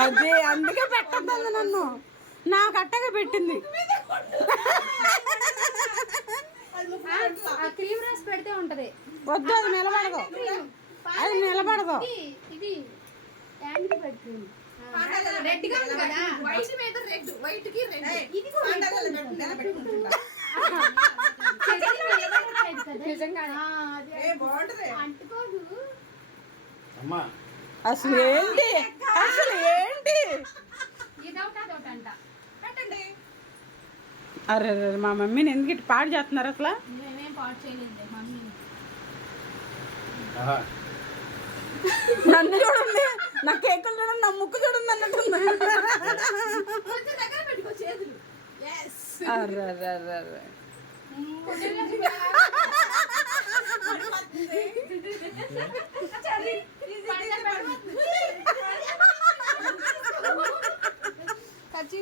అదే అందుకే పెట్టద్దు నన్ను, నాకు అట్టగా పెట్టింది. క్రీమ్ రాసి పెడితే ఉంటది. వద్దు, అది నిలబడదు, అది నిలబడదు. ఇది రెడ్ గా ఉంది కదా, వైట్ మీద రెడ్, వైట్ కి రెడ్. ఇది అంటుకోదు. అసలు ఏంటి, అసలు ఏంటి? ఇదొకటంట. పెట్టండి. అరే మా మమ్మీని ఎందుకు ఇటు పాడు చేస్తున్నారు అసలు? మేమేం పాడు చేయలేదు మమ్మీని. నన్ను చూడండి, నా కేకులు చూడండి, నా ముక్కు చూడండి అన్నట్టుంది. అర్రే ఖర్చు